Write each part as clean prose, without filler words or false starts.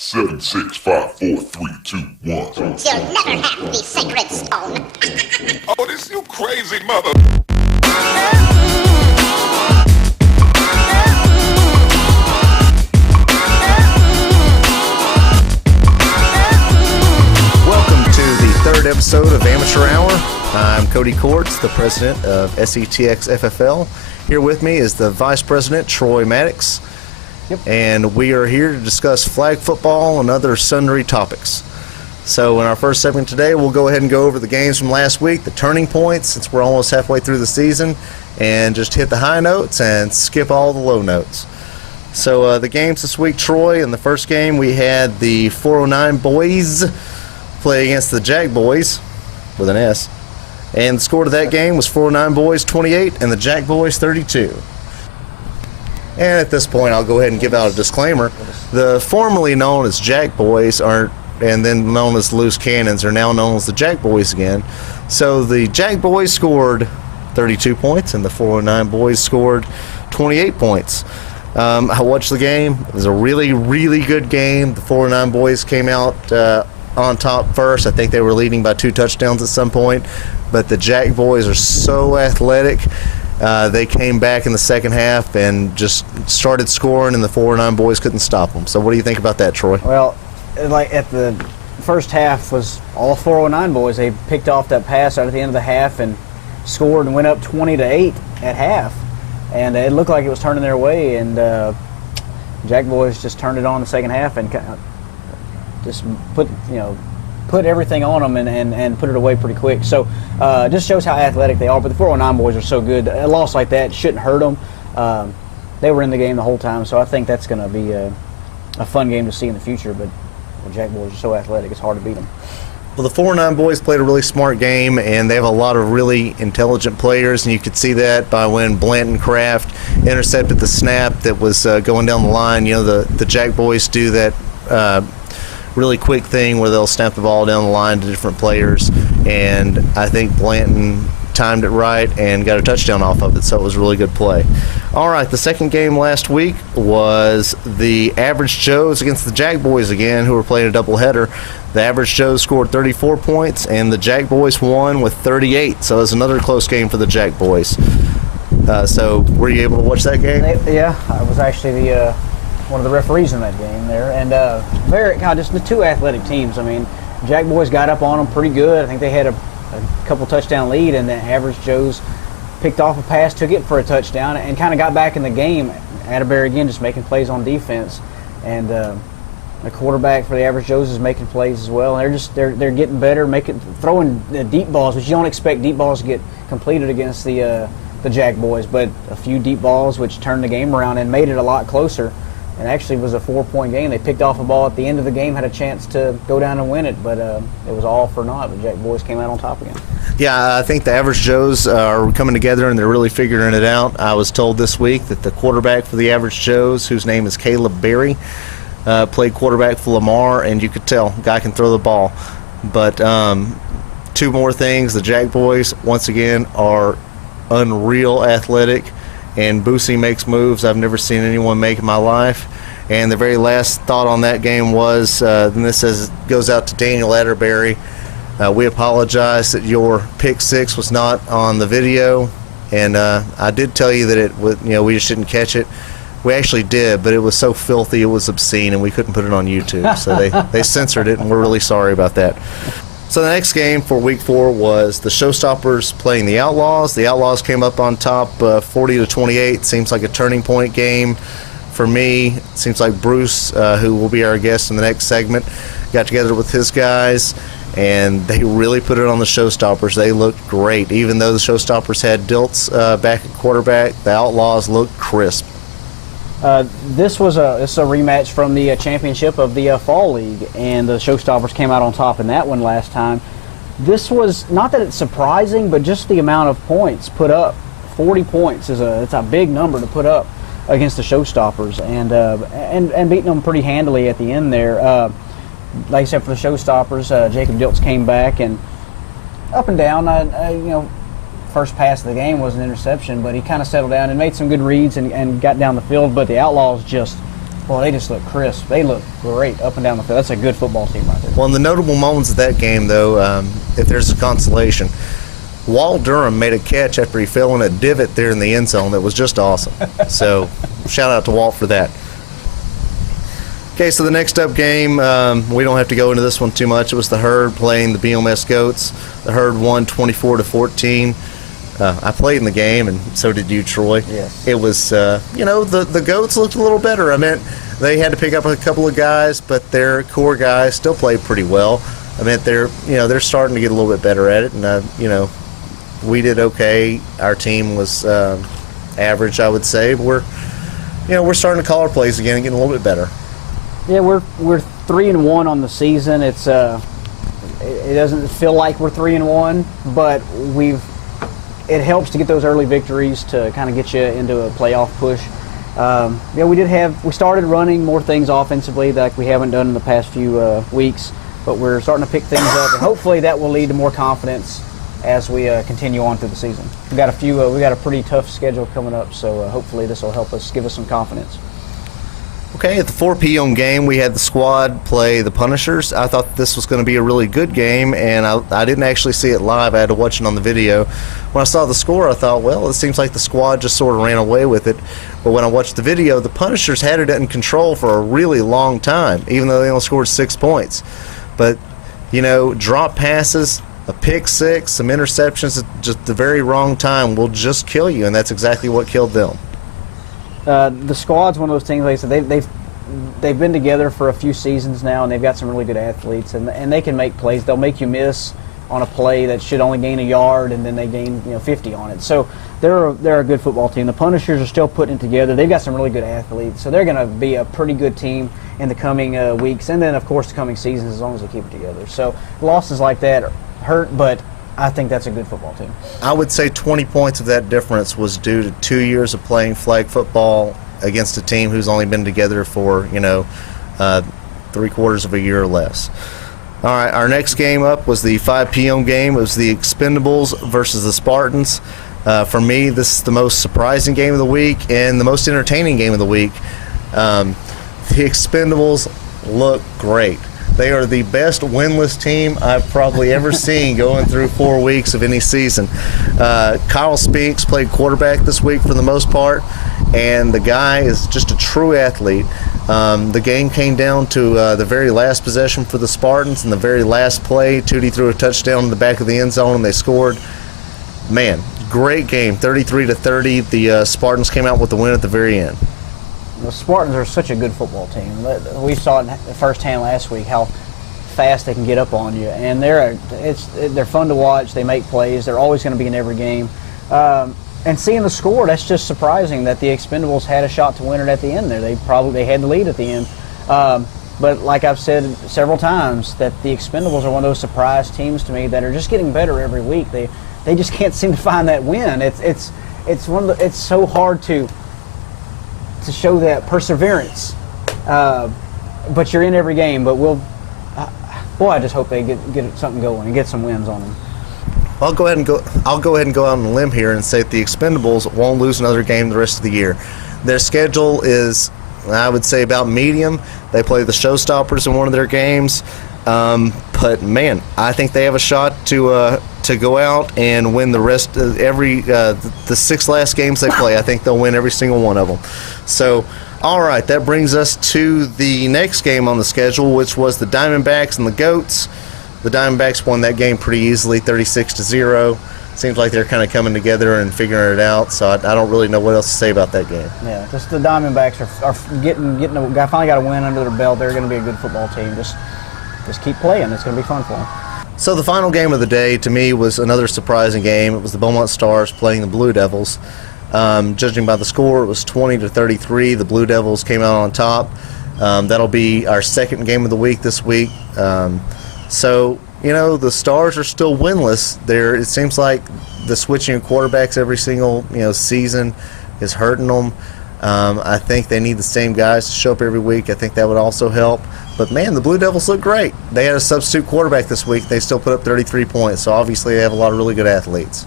Seven, 6, 5, 4, 3, 2, 1. You'll never have the sacred stone. Oh, this you crazy mother. Welcome to the third episode of Amateur Hour. I'm Cody Courts, the president of SETX FFL. Here with me is the vice president, Troy Maddox. Yep. And we are here to discuss flag football and other sundry topics. So in our first segment today, we'll go ahead and go over the games from last week, the turning points, since we're almost halfway through the season, and just hit the high notes and skip all the low notes. So the games this week, Troy, in the first game we had the 409 boys play against the Jack boys, with an S. And the score to that game was 409 boys 28 and the Jack boys 32. And at this point, I'll go ahead and give out a disclaimer. The formerly known as Jack Boys and then known as Loose Cannons are now known as the Jack Boys again. So the Jack Boys scored 32 points and the 409 boys scored 28 points. I watched the game. It was a really, really good game. The 409 boys came out on top first. I think they were leading by 2 touchdowns at some point. But the Jack Boys are so athletic. They came back in the second half and just started scoring, and the 409 boys couldn't stop them. So what do you think about that, Troy? Well, like at the first half was all 409 boys. They picked off that pass right at the end of the half and scored and went up 20-8 at half. And it looked like it was turning their way, and Jack boys just turned it on in the second half and just put everything on them and put it away pretty quick. So it just shows how athletic they are. But the 409 boys are so good. A loss like that shouldn't hurt them. They were in the game the whole time, so I think that's going to be a fun game to see in the future. But the Jack boys are so athletic, it's hard to beat them. Well, the 409 boys played a really smart game, and they have a lot of really intelligent players, and you could see that by when Blanton Kraft intercepted the snap that was going down the line. You know, the Jack boys do that really quick thing where they'll snap the ball down the line to different players, and I think Blanton timed it right and got a touchdown off of it, so it was a really good play. All right, the second game last week was the Average Joes against the Jack Boys again, who were playing a doubleheader. The Average Joes scored 34 points, and the Jack Boys won with 38, so it was another close game for the Jack Boys. So were you able to watch that game? Yeah, I was actually one of the referees in that game there, and just the two athletic teams. I mean, Jack Boys got up on them pretty good. I think they had a couple touchdown lead, and the Average Joes picked off a pass, took it for a touchdown, and kind of got back in the game. Atterbury again just making plays on defense, and the quarterback for the Average Joes is making plays as well. And they're getting better, throwing deep balls, which you don't expect deep balls to get completed against the Jack Boys, but a few deep balls which turned the game around and made it a lot closer. And actually was a 4-point game. They picked off a ball at the end of the game, had a chance to go down and win it, but it was all for naught. The Jack Boys came out on top again. Yeah, I think the Average Joes are coming together and they're really figuring it out. I was told this week that the quarterback for the Average Joes, whose name is Caleb Berry, played quarterback for Lamar, and you could tell the guy can throw the ball. But 2 more things. The Jack Boys, once again, are unreal athletic, and Boosie makes moves I've never seen anyone make in my life. And the very last thought on that game was, and this goes out to Daniel Atterbury, we apologize that your pick 6 was not on the video, and I did tell you that we just didn't catch it. We actually did, but it was so filthy, it was obscene, and we couldn't put it on YouTube. So they censored it, and we're really sorry about that. So the next game for Week 4 was the Showstoppers playing the Outlaws. The Outlaws came up on top 40-28. Seems like a turning point game for me. It seems like Bruce, who will be our guest in the next segment, got together with his guys, and they really put it on the Showstoppers. They looked great. Even though the Showstoppers had Dilts back at quarterback, the Outlaws looked crisp. This is a rematch from the championship of the Fall League, and the Showstoppers came out on top in that one last time. This was, not that it's surprising, but just the amount of points put up. 40 points it's a big number to put up against the Showstoppers, and beating them pretty handily at the end there. Like I said, for the Showstoppers, Jacob Dilts came back and up and down. First pass of the game was an interception, but he kind of settled down and made some good reads and got down the field. But the Outlaws just Well, they just look crisp. They look great up and down the field. That's a good football team right there. Well, in the notable moments of that game, though, if there's a consolation, Walt Durham made a catch after he fell in a divot there in the end zone that was just awesome. So, shout out to Walt for that. Okay, so the next up game, we don't have to go into this one too much. It was the Herd playing the BMS Goats. The Herd won 24-14. I played in the game, and so did you, Troy. Yes. It was, the Goats looked a little better. I mean, they had to pick up a couple of guys, but their core guys still played pretty well. I mean, they're starting to get a little bit better at it, and we did okay. Our team was average, I would say. But we're starting to call our plays again and getting a little bit better. Yeah, we're 3-1 on the season. It doesn't feel like we're 3-1, but it helps to get those early victories to kind of get you into a playoff push. We started running more things offensively like we haven't done in the past few weeks, but we're starting to pick things up, and hopefully that will lead to more confidence as we continue on through the season. We got a pretty tough schedule coming up, so hopefully this will help us, give us some confidence. Okay, at the 4 p.m. game, we had the squad play the Punishers. I thought this was going to be a really good game, and I didn't actually see it live. I had to watch it on the video. When I saw the score, I thought, well, it seems like the squad just sort of ran away with it. But when I watched the video, the Punishers had it in control for a really long time, even though they only scored 6 points. But, drop passes, a pick six, some interceptions at just the very wrong time will just kill you, and that's exactly what killed them. The squad's one of those things. Like I said, they've been together for a few seasons now, and they've got some really good athletes, and they can make plays. They'll make you miss on a play that should only gain a yard, and then they gain 50 on it. So they're a good football team. The Punishers are still putting it together. They've got some really good athletes, so they're going to be a pretty good team in the coming weeks, and then of course the coming seasons as long as they keep it together. So losses like that hurt, but I think that's a good football team. I would say 20 points of that difference was due to 2 years of playing flag football against a team who's only been together for 3/4 of a year or less. All right, our next game up was the 5 p.m. game. It was the Expendables versus the Spartans. For me, this is the most surprising game of the week and the most entertaining game of the week. The Expendables look great. They are the best winless team I've probably ever seen going through 4 weeks of any season. Kyle Spinks played quarterback this week for the most part, and the guy is just a true athlete. The game came down to the very last possession for the Spartans, and the very last play, Tootie threw a touchdown in the back of the end zone, and they scored. Man, great game, 33-30. The Spartans came out with the win at the very end. The Spartans are such a good football team. We saw it firsthand last week how fast they can get up on you, and they're fun to watch. They make plays. They're always going to be in every game. And seeing the score, that's just surprising that the Expendables had a shot to win it at the end there. They had the lead at the end. But like I've said several times, that the Expendables are one of those surprise teams to me that are just getting better every week. They just can't seem to find that win. It's so hard to show that perseverance. But you're in every game. But I just hope they get something going and get some wins on them. I'll go ahead and go out on a limb here and say that the Expendables won't lose another game the rest of the year. Their schedule is, I would say, about medium. They play the Showstoppers in one of their games, but man, I think they have a shot to go out and win the rest of the 6 last games they play. I think they'll win every single one of them. So, all right, that brings us to the next game on the schedule, which was the Diamondbacks and the Goats. The Diamondbacks won that game pretty easily, 36-0. Seems like they're kind of coming together and figuring it out, so I don't really know what else to say about that game. Yeah, just the Diamondbacks are finally got a win under their belt. They're going to be a good football team. Just keep playing. It's going to be fun for them. So the final game of the day, to me, was another surprising game. It was the Beaumont Stars playing the Blue Devils. Judging by the score, it was 20-33. The Blue Devils came out on top. That'll be our second game of the week this week. So, the Stars are still winless. It seems like the switching of quarterbacks every single, season is hurting them. I think they need the same guys to show up every week. I think that would also help. But, man, the Blue Devils look great. They had a substitute quarterback this week. They still put up 33 points. So, obviously, they have a lot of really good athletes.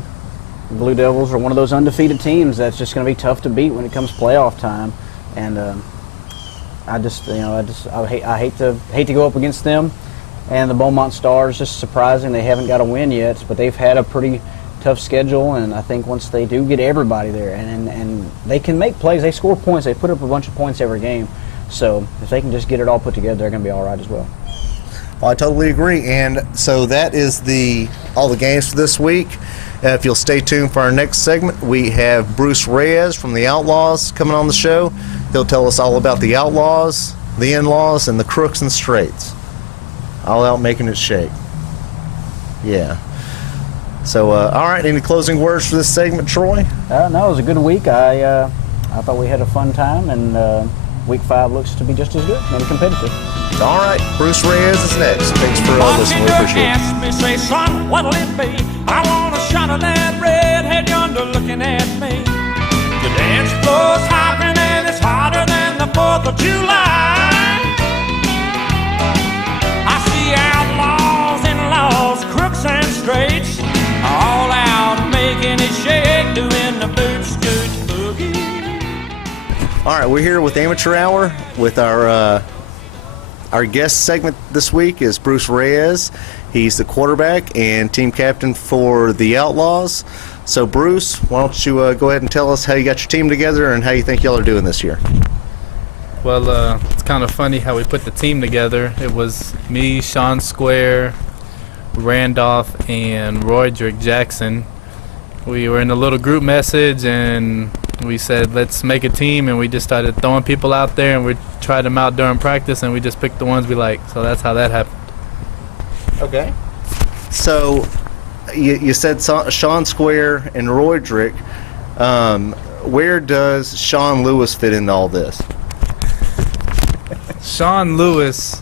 The Blue Devils are one of those undefeated teams that's just going to be tough to beat when it comes playoff time. And I hate to go up against them. And the Beaumont Stars, just surprising, they haven't got a win yet, but they've had a pretty tough schedule, and I think once they do get everybody there, and they can make plays, they score points, they put up a bunch of points every game. So if they can just get it all put together, they're going to be all right as well. Well, I totally agree. And so that is all the games for this week. If you'll stay tuned for our next segment, we have Bruce Reyes from the Outlaws coming on the show. He'll tell us all about the Outlaws, the In-Laws, and the Crooks and Straights. All out making it shake. Yeah. So, all right, any closing words for this segment, Troy? No, it was a good week. I thought we had a fun time, and Week 5 looks to be just as good and competitive. All right, Bruce Reyes is next. Thanks for listening. We appreciate it. Me say, son, what'll it be? I want a shot of that redhead yonder looking at me. The dance floor's hopping and it's hotter than the 4th of July. I see outlaws and laws, crooks and straights, all out making it shake, doing the boot scooch boogie. All right, we're here with Amateur Hour with our guest segment this week is Bruce Reyes. He's the quarterback and team captain for the Outlaws. So, Bruce, why don't you go ahead and tell us how you got your team together and how you think y'all are doing this year? Well, it's kind of funny how we put the team together. It was me, Sean Square, Randolph, and Roydrick Jackson. We were in a little group message, and we said, let's make a team, and we just started throwing people out there, and we tried them out during practice, and we just picked the ones we like. So that's how that happened. Okay. So, you said Sean Square and Roydrick. Where does Sean Lewis fit into all this? Sean Lewis,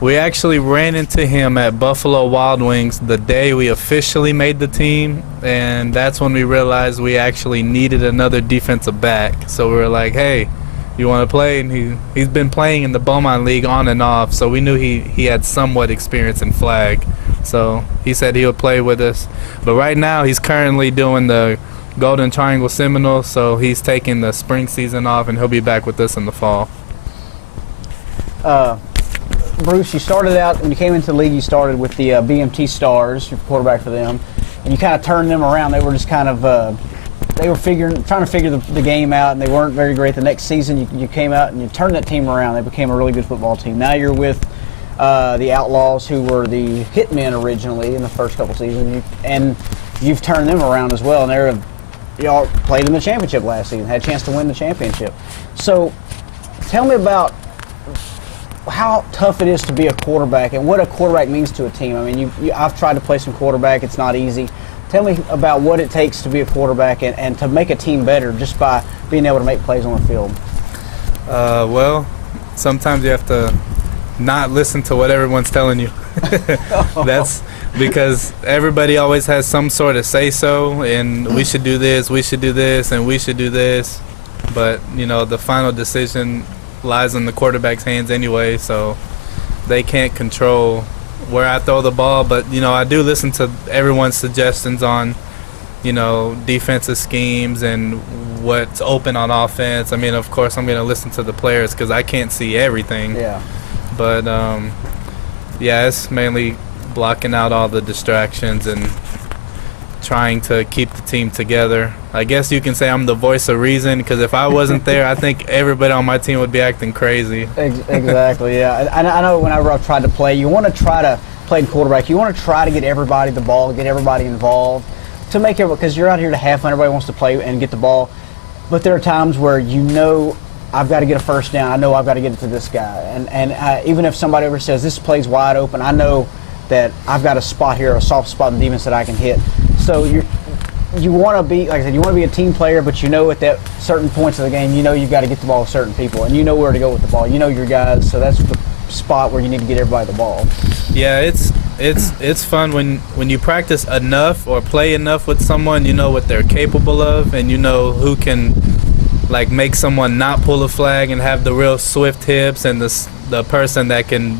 we actually ran into him at Buffalo Wild Wings the day we officially made the team, and that's when we realized we actually needed another defensive back. So we were like, hey, you want to play? And he's been playing in the Beaumont League on and off, so we knew he had somewhat experience in flag. So he said he would play with us. But right now he's currently doing the Golden Triangle Seminoles, so he's taking the spring season off, and he'll be back with us in the fall. Bruce, you started out, when you came into the league, you started with the BMT Stars, your quarterback for them, and you kind of turned them around. They were just kind of, they were trying to figure the game out, and they weren't very great. The next season, you came out and you turned that team around. They became a really good football team. Now you're with the Outlaws, who were the Hitmen originally in the first couple seasons, and you've turned them around as well. And y'all played in the championship last season, had a chance to win the championship. So tell me about how tough it is to be a quarterback and what a quarterback means to a team. I mean, I've tried to play some quarterback. It's not easy. Tell me about what it takes to be a quarterback and to make a team better just by being able to make plays on the field. Well, sometimes you have to not listen to what everyone's telling you. That's because everybody always has some sort of say-so, and we should do this, and we should do this. But, the final decision lies in the quarterback's hands anyway, so they can't control where I throw the ball. But I do listen to everyone's suggestions on defensive schemes and what's open on offense. I mean, of course I'm going to listen to the players because I can't see everything. Yeah. But it's mainly blocking out all the distractions and trying to keep the team together. I guess you can say I'm the voice of reason, because if I wasn't there, I think everybody on my team would be acting crazy. Exactly, yeah. I know whenever I've tried to play, you want to try to play quarterback. You want to try to get everybody the ball, get everybody involved, to make everybody, because you're out here to have fun. Everybody wants to play and get the ball. But there are times where I've got to get a first down. I know I've got to get it to this guy. And even if somebody ever says this play's wide open, I know that I've got a spot here, a soft spot in the defense that I can hit. So you want to be, like I said, you want to be a team player, but at that certain points of the game, you've got to get the ball to certain people, and you know where to go with the ball. You know your guys, so that's the spot where you need to get everybody the ball. Yeah, it's fun when you practice enough or play enough with someone. You know what they're capable of, and you know who can make someone not pull a flag and have the real swift hips, and the person that can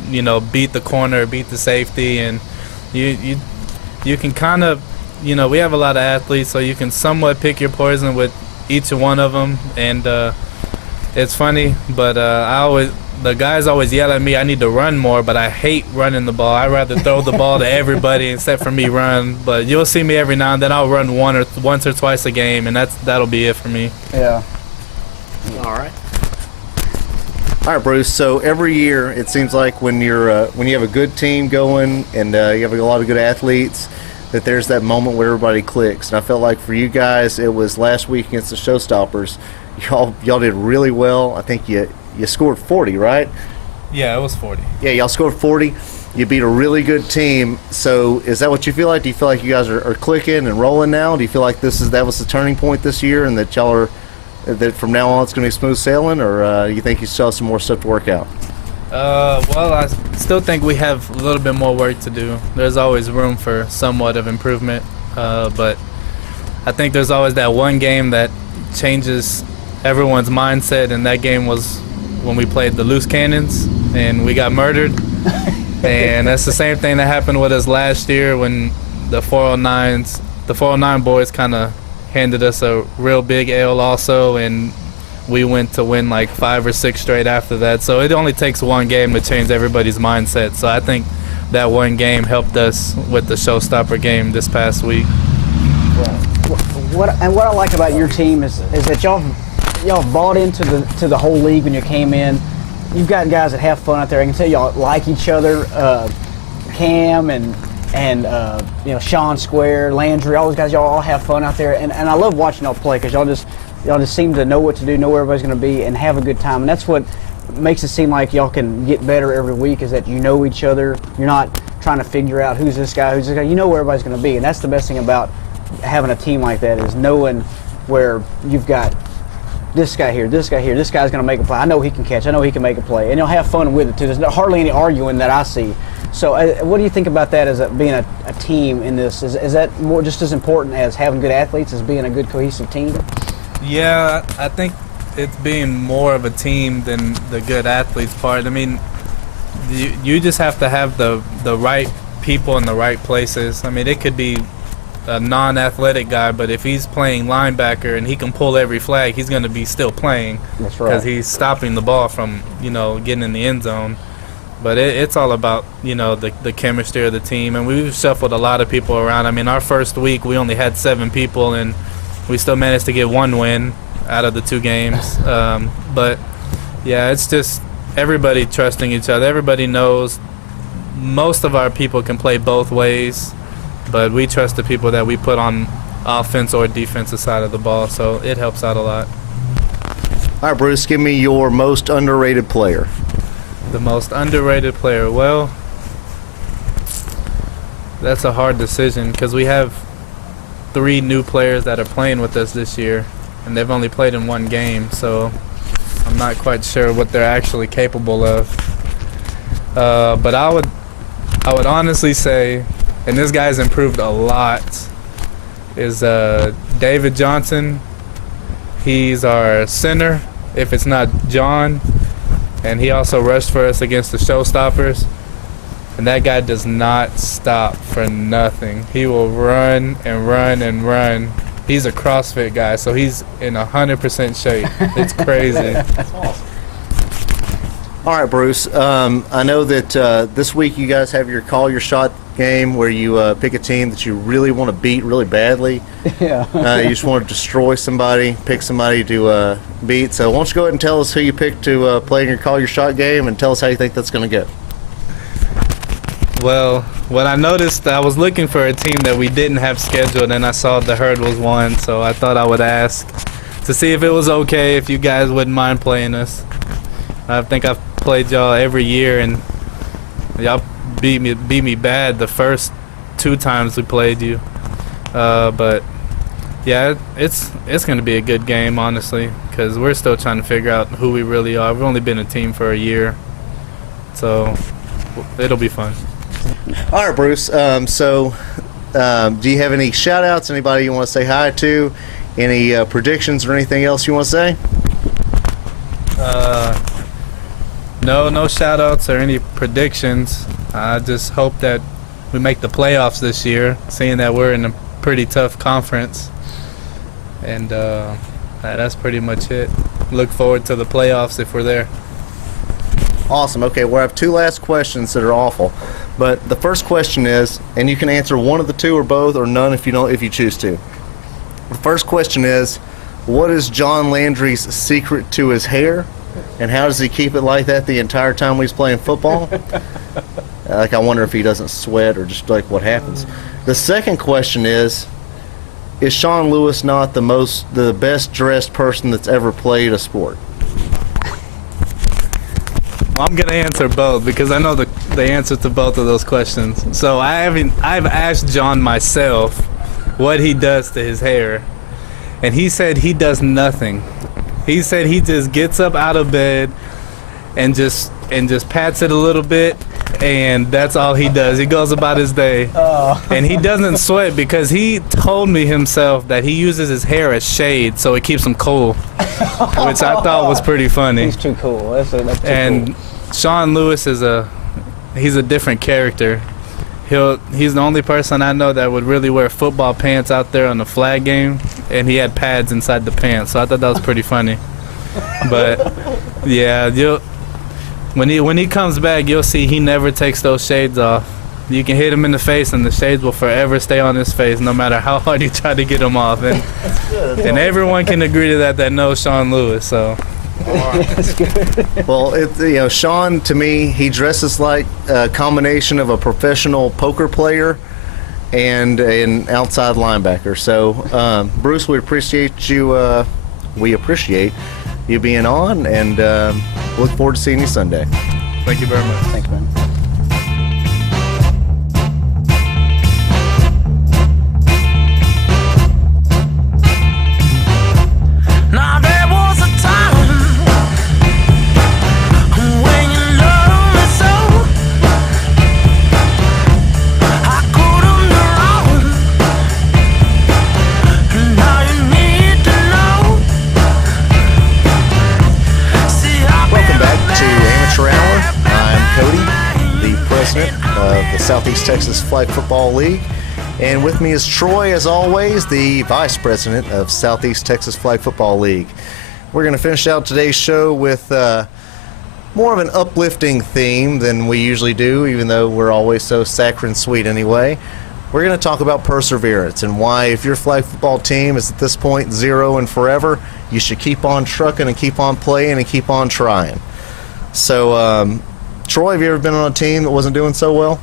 beat the corner, beat the safety, and you can kind of we have a lot of athletes, so you can somewhat pick your poison with each one of them, and it's funny, but the guys always yell at me I need to run more, but I hate running the ball. I'd rather throw the ball to everybody except for me run. But you'll see me every now and then. I'll run once or twice a game, and that'll be it for me. Yeah. All right. All right, Bruce. So every year it seems like when you have a good team going and you have a lot of good athletes, that there's that moment where everybody clicks. And I felt like for you guys, it was last week against the Showstoppers. Y'all did really well. I think you scored 40, right? Yeah, it was 40. Yeah, y'all scored 40. You beat a really good team. So is that what you feel like? Do you feel like you guys are clicking and rolling now? Do you feel like that was the turning point this year, and that y'all are that from now on it's going to be smooth sailing, or you think you still have some more stuff to work out? Well, I still think we have a little bit more work to do. There's always room for somewhat of improvement, but I think there's always that one game that changes everyone's mindset, and that game was when we played the Loose Cannons and we got murdered. And that's the same thing that happened with us last year when the 409 boys kind of handed us a real big L also, and we went to win like 5 or 6 straight after that. So it only takes one game to change everybody's mindset. So I think that one game helped us with the Showstopper game this past week. What I like about your team is that y'all bought into the whole league when you came in. You've got guys that have fun out there. I can tell y'all like each other. Cam and Sean Square, Landry, all those guys, y'all all have fun out there. And I love watching y'all play because y'all just seem to know what to do, know where everybody's going to be, and have a good time. And that's what makes it seem like y'all can get better every week, is that you know each other. You're not trying to figure out who's this guy. You know where everybody's going to be. And that's the best thing about having a team like that, is knowing where you've got this guy here, this guy here, this guy's going to make a play. I know he can catch. I know he can make a play. And you'll have fun with it, too. There's hardly any arguing that I see. So what do you think about that as being a team in this? Is that more just as important as having good athletes, as being a good cohesive team? Yeah, I think it's being more of a team than the good athletes part. I mean, you just have to have the right people in the right places. I mean, it could be a non-athletic guy, but if he's playing linebacker and he can pull every flag, he's going to be still playing. That's right. Because he's stopping the ball from, getting in the end zone. But it's all about, the chemistry of the team. And we've shuffled a lot of people around. I mean, our first week, we only had 7 people, and we still managed to get 1 win out of the 2 games. But, yeah, it's just everybody trusting each other. Everybody knows most of our people can play both ways, but we trust the people that we put on offense or defensive side of the ball, so it helps out a lot. All right, Bruce, give me your most underrated player. The most underrated player. Well, that's a hard decision because we have 3 new players that are playing with us this year, and they've only played in 1 game, so I'm not quite sure what they're actually capable of. But I would honestly say, and this guy's improved a lot, is David Johnson. He's our center, if it's not John. And he also rushed for us against the Showstoppers. And that guy does not stop for nothing. He will run and run and run. He's a CrossFit guy, so he's in 100% shape. It's crazy. That's awesome. All right, Bruce. I know that this week you guys have your Call Your Shot game where you pick a team that you really want to beat really badly. Yeah. You just want to destroy somebody, pick somebody to beat. So why don't you go ahead and tell us who you picked to play in your Call Your Shot game, and tell us how you think that's going to go. Well, when I noticed, I was looking for a team that we didn't have scheduled, and I saw the Herd was one, so I thought I would ask to see if it was okay, if you guys wouldn't mind playing us. I think I've played y'all every year, and y'all beat me bad the first 2 times we played you. But yeah, it's going to be a good game, honestly, because we're still trying to figure out who we really are. We've only been a team for a year, so it'll be fun. All right, Bruce. Do you have any shout-outs? Anybody you want to say hi to? Any predictions or anything else you want to say? No shout-outs or any predictions. I just hope that we make the playoffs this year, seeing that we're in a pretty tough conference. And that's pretty much it. look forward to the playoffs if we're there. Awesome. Okay, well, I have two last questions that are awful. But the first question is, and you can answer one of the two or both or none if you choose to. The first question is, what is John Landry's secret to his hair? And how does he keep it like that the entire time he's playing football? I wonder if he doesn't sweat or just like what happens. The second question is Sean Lewis not the best dressed person that's ever played a sport? I'm gonna answer both because I know the answer to both of those questions. So I've asked John myself what he does to his hair, and he said he does nothing. He said he just gets up out of bed and just pats it a little bit, and that's all he does. He goes about his day. And he doesn't sweat because he told me himself that he uses his hair as shade so it keeps him cool, which I thought was pretty funny. He's too cool. That's too And cool. Sean Lewis he's a different character. He's the only person I know that would really wear football pants out there on the flag game, and he had pads inside the pants, so I thought that was pretty funny. But yeah, when he comes back, you'll see he never takes those shades off. You can hit him in the face, and the shades will forever stay on his face, no matter how hard you try to get them off. And everyone can agree to that knows Sean Lewis. So. That's good. Well, Sean, to me, he dresses like a combination of a professional poker player and an outside linebacker. So, Bruce, we appreciate you. We appreciate you being on, and look forward to seeing you Sunday. Thank you very much. Thanks, man. Now there was a time when you loved me so I couldn't go wrong. Now you need to know. See, Welcome back to Amateur Hour. I'm Cody, the president of the Southeast Texas Flag Football League. And with me is Troy, as always, the vice president of Southeast Texas Flag Football League. We're going to finish out today's show with more of an uplifting theme than we usually do, even though we're always so saccharine sweet anyway. We're going to talk about perseverance and why, if your flag football team is at this point 0 and forever, you should keep on trucking and keep on playing and keep on trying. So, Troy, have you ever been on a team that wasn't doing so well?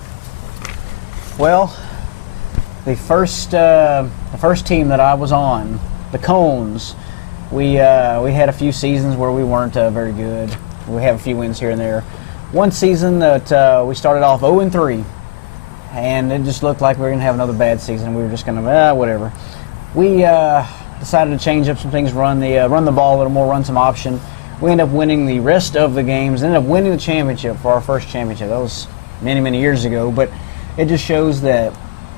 Well, the first team that I was on, the Cones, we had a few seasons where we weren't very good. We have a few wins here and there. One season that we started off 0-3, and it just looked like we were going to have another bad season. We were just going to whatever. We decided to change up some things, run the ball a little more, run some option. We ended up winning the rest of the games. Ended up winning the championship for our first championship. That was many, many years ago. But it just shows that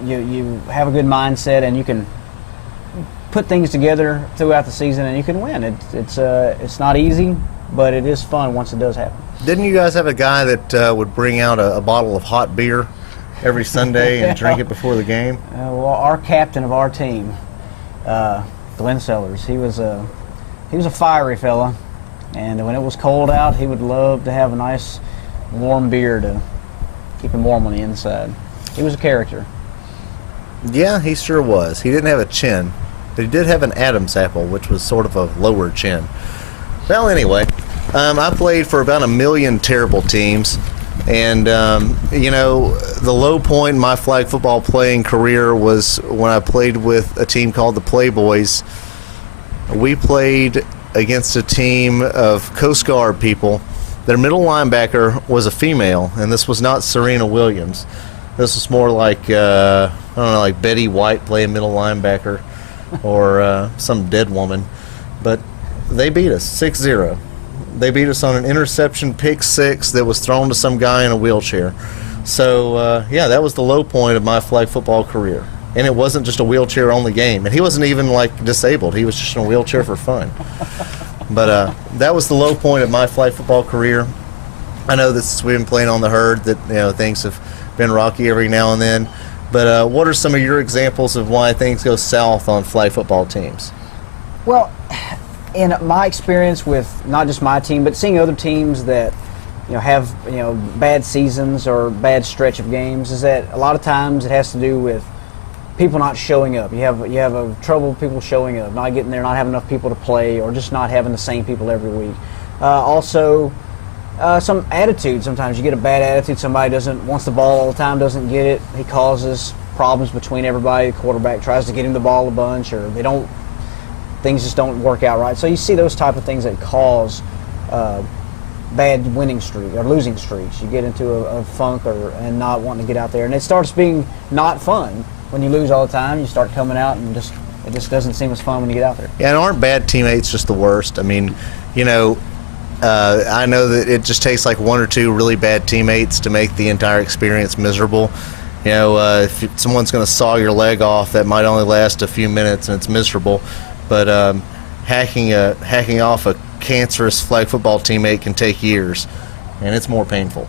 you have a good mindset and you can put things together throughout the season and you can win. It's not easy, but it is fun once it does happen. Didn't you guys have a guy that would bring out a bottle of hot beer every Sunday and drink it before the game? Well, our captain of our team, Glenn Sellers, he was a fiery fella, and when it was cold out, he would love to have a nice warm beer to keep him warm on the inside. He was a character. Yeah, he sure was. He didn't have a chin, but he did have an Adam's apple, which was sort of a lower chin. Well, anyway, I played for about 1 million terrible teams, and the low point in my flag football playing career was when I played with a team called the Playboys. We played against a team of Coast Guard people. Their middle linebacker was a female, and this was not Serena Williams. This was more like, like Betty White playing middle linebacker or some dead woman. But they beat us 6-0. They beat us on an interception pick six that was thrown to some guy in a wheelchair. So, that was the low point of my flag football career. And it wasn't just a wheelchair-only game. And he wasn't even, disabled. He was just in a wheelchair for fun. But that was the low point of my flag football career. I know that we've been playing on the herd that, things have been rocky every now and then. But what are some of your examples of why things go south on flag football teams? Well, in my experience with not just my team, but seeing other teams that have bad seasons or bad stretch of games, is that a lot of times it has to do with people not showing up. You have a trouble with people showing up, not getting there, not having enough people to play, or just not having the same people every week. Also, some attitude. Sometimes you get a bad attitude. Somebody wants the ball all the time, doesn't get it. He causes problems between everybody. The quarterback tries to get him the ball a bunch, or things just don't work out right. So you see those type of things that cause bad winning streak or losing streaks. You get into a funk and not wanting to get out there, and it starts being not fun. When you lose all the time, you start coming out and it just doesn't seem as fun when you get out there. Yeah, and aren't bad teammates just the worst? I mean, I know that it just takes like one or two really bad teammates to make the entire experience miserable. If someone's going to saw your leg off, that might only last a few minutes and it's miserable. But hacking off a cancerous flag football teammate can take years, and it's more painful.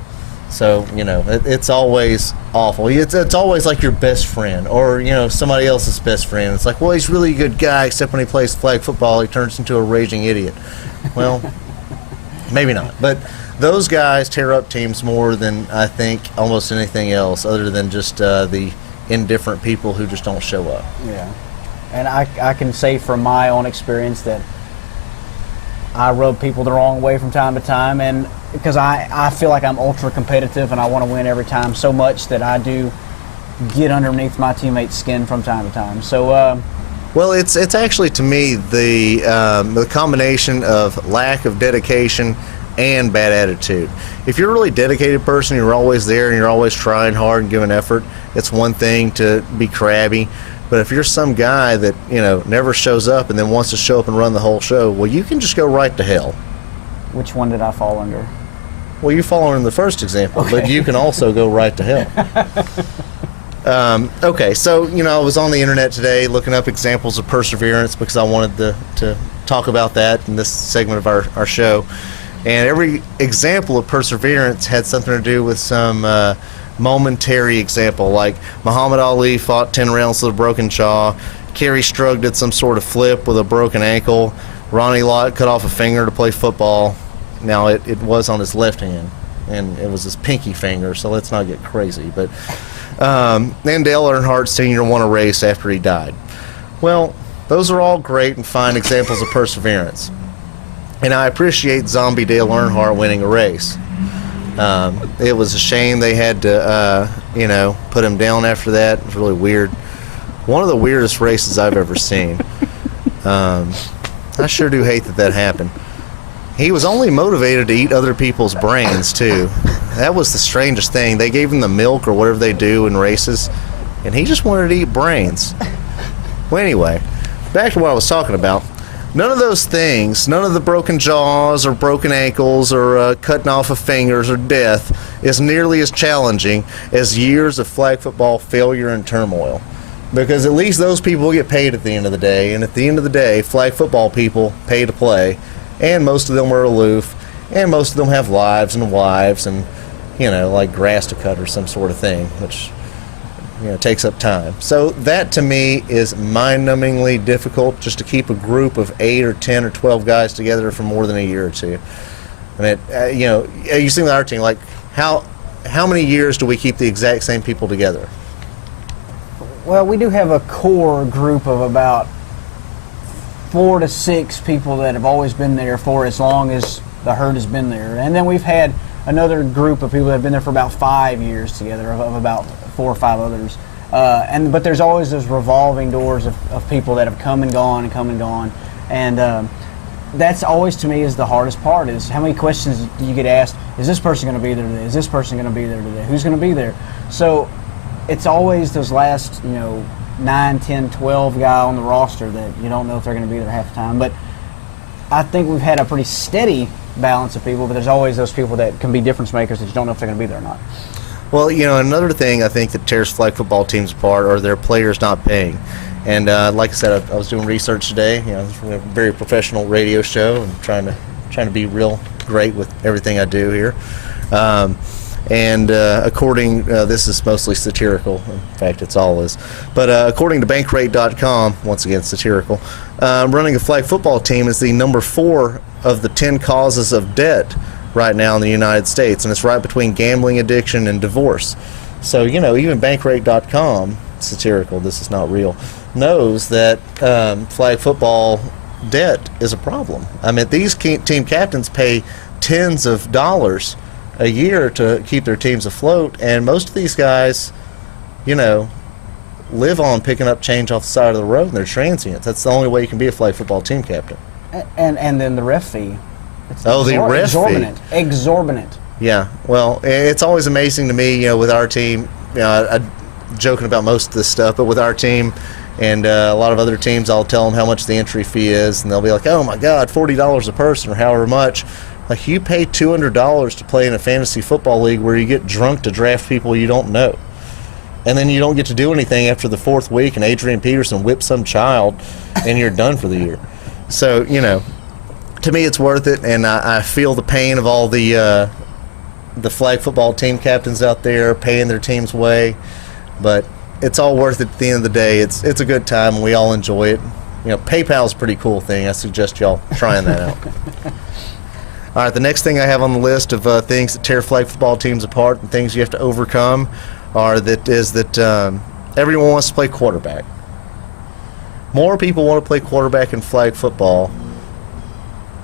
So, it's always awful. It's always like your best friend or, somebody else's best friend. It's like, well, he's really a good guy, except when he plays flag football, he turns into a raging idiot. Well, maybe not. But those guys tear up teams more than I think almost anything else, other than just the indifferent people who just don't show up. Yeah. And I can say from my own experience that I rub people the wrong way from time to time, and because I feel like I'm ultra competitive and I want to win every time so much that I do get underneath my teammates' skin from time to time. So, well, it's actually, to me, the combination of lack of dedication and bad attitude. If you're a really dedicated person, you're always there and you're always trying hard and giving effort, it's one thing to be crabby. But if you're some guy that, never shows up and then wants to show up and run the whole show, well, you can just go right to hell. Which one did I fall under? Well, you fall under the first example, okay. But you can also go right to hell. Okay, so, I was on the internet today looking up examples of perseverance because I wanted to talk about that in this segment of our show. And every example of perseverance had something to do with some momentary example, like Muhammad Ali fought 10 rounds with a broken jaw, Kerry Strug did some sort of flip with a broken ankle, Ronnie Lott cut off a finger to play football. Now, it was on his left hand, and it was his pinky finger, so let's not get crazy. But and Dale Earnhardt Sr. won a race after he died. Well, those are all great and fine examples of perseverance. And I appreciate Zombie Dale Earnhardt winning a race. It was a shame they had to, put him down after that. It was really weird. One of the weirdest races I've ever seen. I sure do hate that happened. He was only motivated to eat other people's brains, too. That was the strangest thing. They gave him the milk or whatever they do in races, and he just wanted to eat brains. Well, anyway, back to what I was talking about. None of those things, none of the broken jaws or broken ankles or cutting off of fingers or death is nearly as challenging as years of flag football failure and turmoil. Because at least those people get paid at the end of the day, and at the end of the day, flag football people pay to play, and most of them are aloof, and most of them have lives and wives and, like grass to cut or some sort of thing, which takes up time. So that to me is mind-numbingly difficult, just to keep a group of 8 or 10 or 12 guys together for more than a year or two. I mean, you see with our team, like how many years do we keep the exact same people together? Well, we do have a core group of about 4 to 6 people that have always been there for as long as the herd has been there. And then we've had another group of people that have been there for about 5 years together, of about 4 or 5 others. But there's always those revolving doors of people that have come and gone and come and gone. And that's always, to me, is the hardest part, is how many questions do you get asked? Is this person going to be there today? Is this person going to be there today? Who's going to be there? So it's always those last, 9, 10, 12 guy on the roster that you don't know if they're going to be there half the time. But I think we've had a pretty steady balance of people, but there's always those people that can be difference makers that you don't know if they're going to be there or not. Well, another thing I think that tears flag football teams apart are their players not paying. And like I said, I was doing research today. It's a very professional radio show and trying to be real great with everything I do here. And according, this is mostly satirical. In fact, it's all is. But according to Bankrate.com, once again satirical, running a flag football team is the number 4 of the 10 causes of debt right now in the United States, and it's right between gambling addiction and divorce. So, even Bankrate.com, satirical, this is not real, knows that flag football debt is a problem. I mean, these team captains pay tens of dollars a year to keep their teams afloat, and most of these guys, live on picking up change off the side of the road, and they're transients. That's the only way you can be a flag football team captain. And then the ref fee. It's the ref fee. Exorbitant. Yeah, well, it's always amazing to me, with our team, I'm joking about most of this stuff, but with our team and a lot of other teams, I'll tell them how much the entry fee is, and they'll be like, oh my God, $40 a person or however much. Like, you pay $200 to play in a fantasy football league where you get drunk to draft people you don't know. And then you don't get to do anything after the 4th week, and Adrian Peterson whips some child, and you're done for the year. So, to me it's worth it, and I feel the pain of all the flag football team captains out there paying their team's way. But it's all worth it at the end of the day. It's a good time, and we all enjoy it. PayPal's a pretty cool thing. I suggest y'all trying that out. All right, the next thing I have on the list of things that tear flag football teams apart and things you have to overcome is that everyone wants to play quarterback. More people want to play quarterback in flag football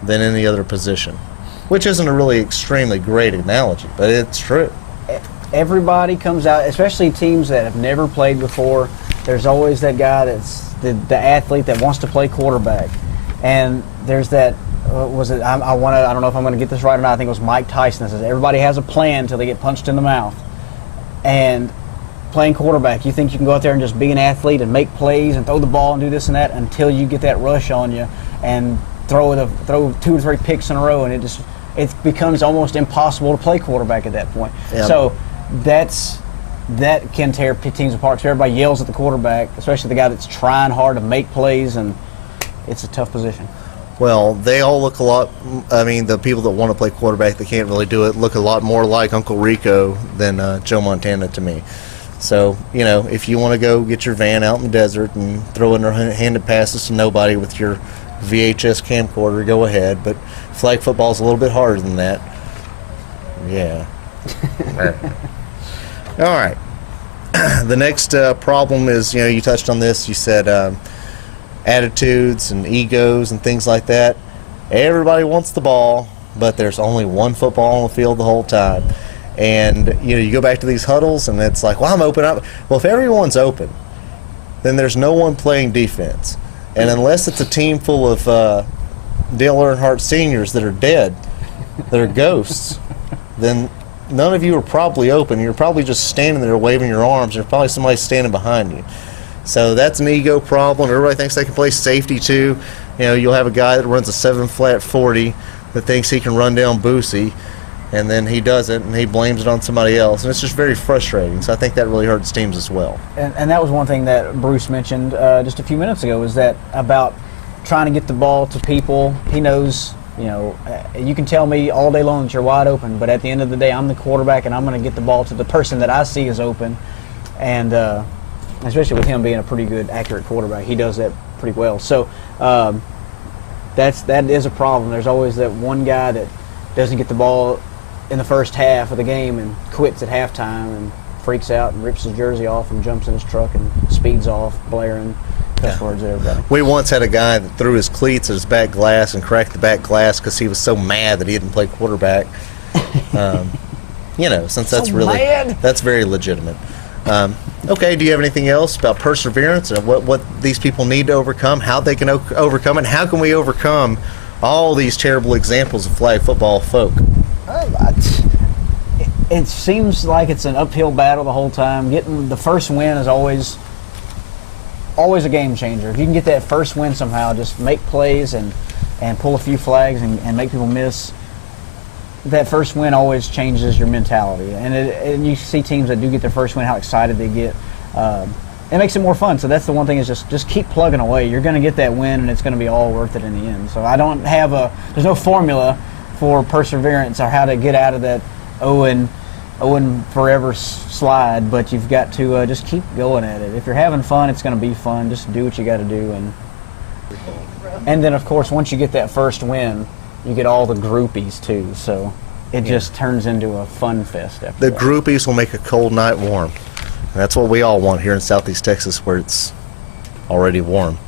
than any other position, which isn't a really extremely great analogy, but it's true. Everybody comes out, especially teams that have never played before. There's always that guy that's the athlete that wants to play quarterback, and there's that. I don't know if I'm going to get this right or not. I think it was Mike Tyson that says everybody has a plan until they get punched in the mouth. And playing quarterback, you think you can go out there and just be an athlete and make plays and throw the ball and do this and that until you get that rush on you and throw 2 or 3 picks in a row, and it becomes almost impossible to play quarterback at that point. Yep. So that can tear teams apart. So everybody yells at the quarterback, especially the guy that's trying hard to make plays, and it's a tough position. Well, they all look a lot, the people that want to play quarterback that can't really do it look a lot more like Uncle Rico than Joe Montana to me. So, if you want to go get your van out in the desert and throw in handed passes to nobody with your VHS camcorder, go ahead. But flag football is a little bit harder than that. Yeah. All right. The next problem is, you touched on this. You said attitudes and egos and things like that. Everybody wants the ball, but there's only one football on the field the whole time. And you go back to these huddles, and it's like, well, I'm open up. Well, if everyone's open, then there's no one playing defense. And unless it's a team full of Dale Earnhardt seniors that are dead, that are ghosts, then none of you are probably open. You're probably just standing there waving your arms. There's probably somebody standing behind you. So that's an ego problem. Everybody thinks they can play safety too. You'll have a guy that runs a 7-flat 40 that thinks he can run down Boosie, and then he doesn't, and he blames it on somebody else. And it's just very frustrating. So I think that really hurts teams as well. And that was one thing that Bruce mentioned just a few minutes ago, is that about trying to get the ball to people. He knows, you can tell me all day long that you're wide open, but at the end of the day, I'm the quarterback, and I'm going to get the ball to the person that I see is open. And especially with him being a pretty good, accurate quarterback, he does that pretty well. So that is a problem. There's always that one guy that doesn't get the ball in the first half of the game and quits at halftime and freaks out and rips his jersey off and jumps in his truck and speeds off, blaring cuss words at everybody. We once had a guy that threw his cleats at his back glass and cracked the back glass because he was so mad that he didn't play quarterback. Since that's that's very legitimate. Okay, do you have anything else about perseverance and what these people need to overcome, how they can overcome it, how can we overcome all these terrible examples of flag football folk? It seems like it's an uphill battle the whole time. Getting the first win is always a game changer. If you can get that first win somehow, just make plays and pull a few flags and make people miss, that first win always changes your mentality. And you see teams that do get their first win, how excited they get. It makes it more fun. So that's the one thing, is just keep plugging away. You're going to get that win, and it's going to be all worth it in the end. So I don't have there's no formula for perseverance or how to get out of that 0-2 I wouldn't forever slide, but you've got to just keep going at it. If you're having fun, it's going to be fun. Just do what you got to do, and then of course once you get that first win, you get all the groupies too. So it just turns into a fun fest after The that. groupies will make a cold night warm. And that's what we all want here in Southeast Texas, where it's already warm.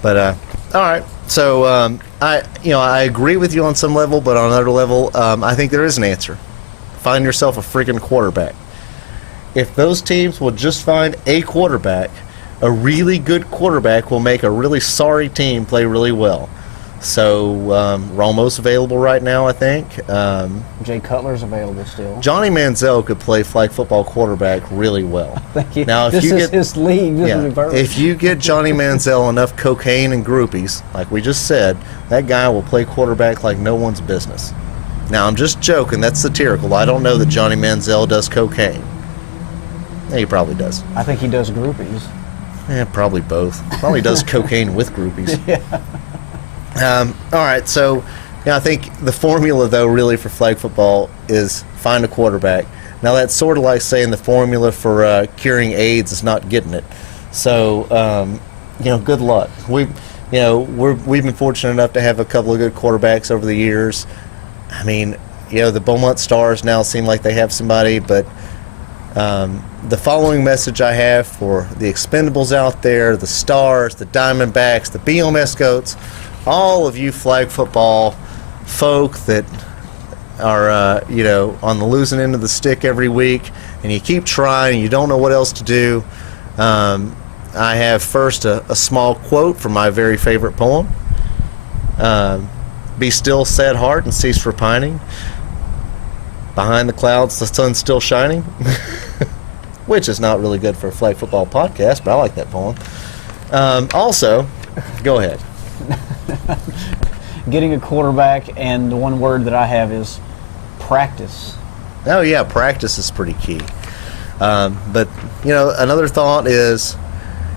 But all right, so I agree with you on some level, but on another level, I think there is an answer. Find yourself a freaking quarterback. If those teams will just find a quarterback, a really good quarterback will make a really sorry team play really well. So Romo's available right now, I think. Jay Cutler's available still. Johnny Manziel could play flag football quarterback really well. Thank you. Now, if this you is get his league. This is perfect. if you get Johnny Manziel enough cocaine and groupies, like we just said, that guy will play quarterback like no one's business. Now, I'm just joking. That's satirical. I don't know that Johnny Manziel does cocaine. Yeah, he probably does. I think he does groupies. Yeah, probably both. Probably does cocaine with groupies. Yeah. All right, so I think the formula, though, really for flag football is find a quarterback. Now, that's sort of like saying the formula for curing AIDS is not getting it. So, good luck. We've been fortunate enough to have a couple of good quarterbacks over the years. I mean, the Beaumont Stars now seem like they have somebody, but the following message I have for the Expendables out there, the Stars, the Diamondbacks, the BMS Goats, all of you flag football folk that are, on the losing end of the stick every week, and you keep trying and you don't know what else to do. I have first a small quote from my very favorite poem. Be still, sad heart, and cease repining. Behind the clouds, the sun's still shining. Which is not really good for a flag football podcast, but I like that poem. Also, go ahead. Getting a quarterback, and the one word that I have is practice. Oh, yeah, practice is pretty key. But, another thought is,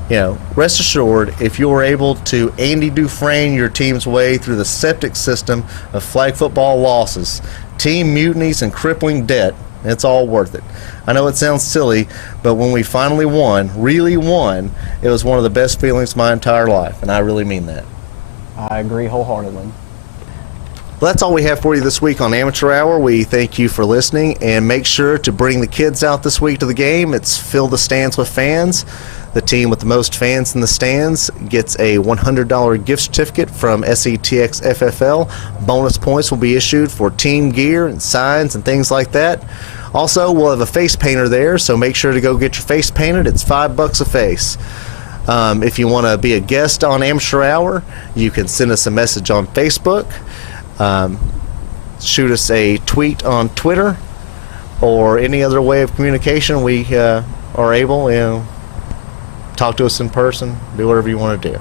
rest assured, if you're able to Andy Dufresne your team's way through the septic system of flag football losses, team mutinies, and crippling debt, it's all worth it. I know it sounds silly, but when we finally won, really won, it was one of the best feelings of my entire life, and I really mean that. I agree wholeheartedly. Well, that's all we have for you this week on Amateur Hour. We thank you for listening, and make sure to bring the kids out this week to the game. It's Fill the Stands with Fans. The team with the most fans in the stands gets a $100 gift certificate from SETX FFL. Bonus points will be issued for team gear and signs and things like that. Also, we'll have a face painter there, so make sure to go get your face painted. It's $5 a face. If you want to be a guest on Amateur Hour, you can send us a message on Facebook, shoot us a tweet on Twitter, or any other way of communication we are able. Talk to us in person, do whatever you want to do.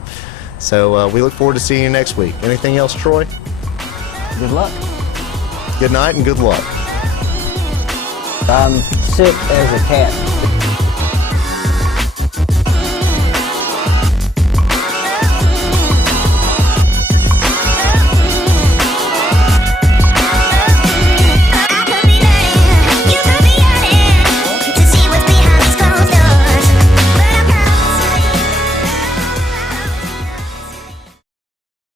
So we look forward to seeing you next week. Anything else, Troy? Good luck. Good night and good luck. I'm sick as a cat.